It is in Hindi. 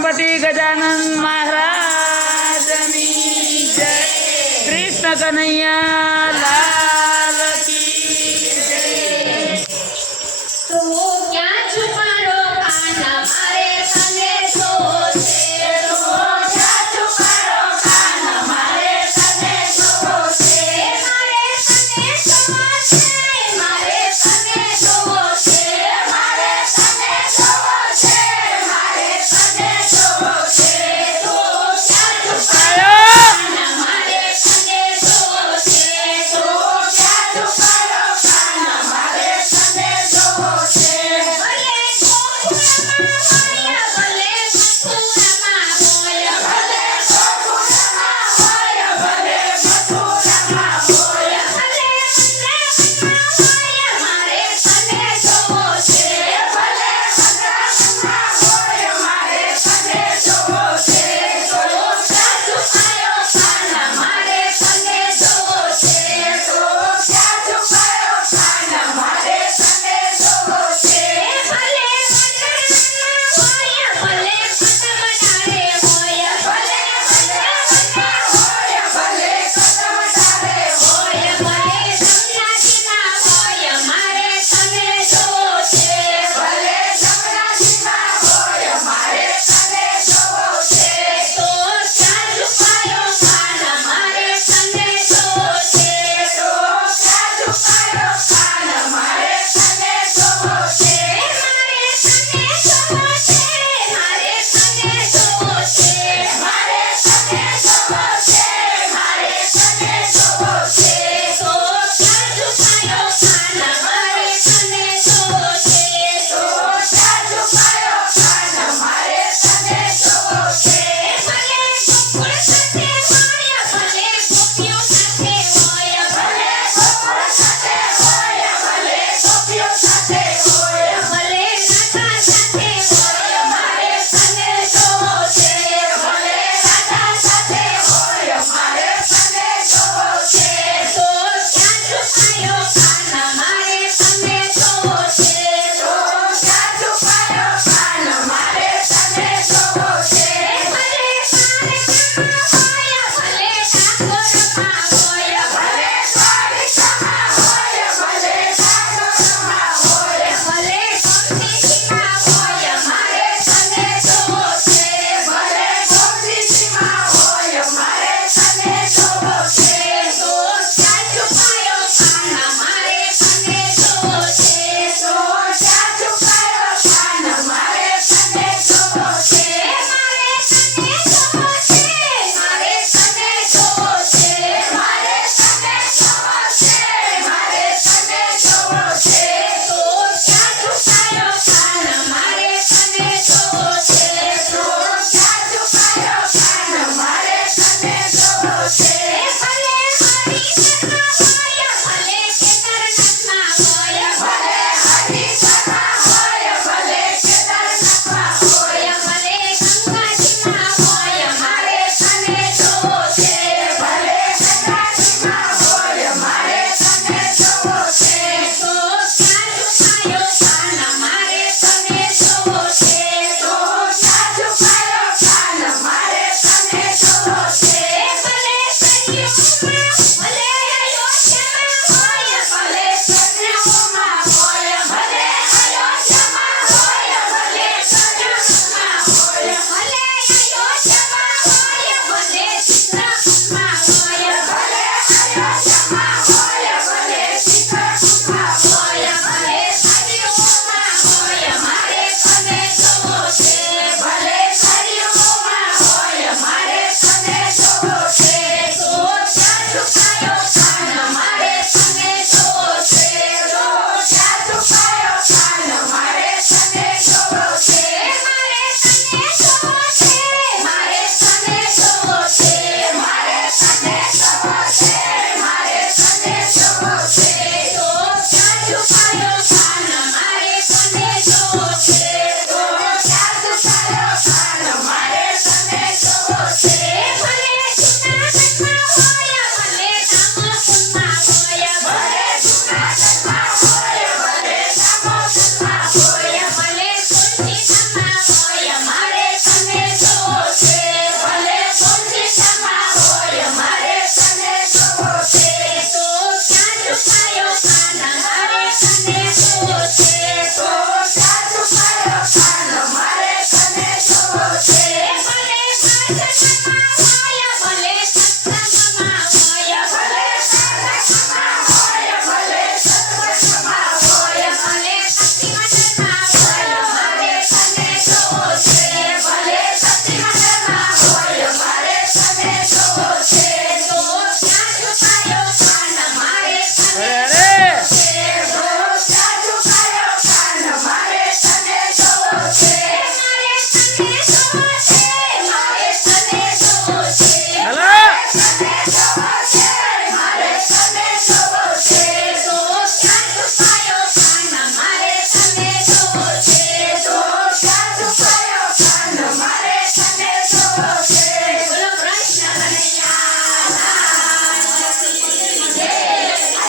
गणपती गजानन महाराज जय। कृष्ण कन्हैया Jesus.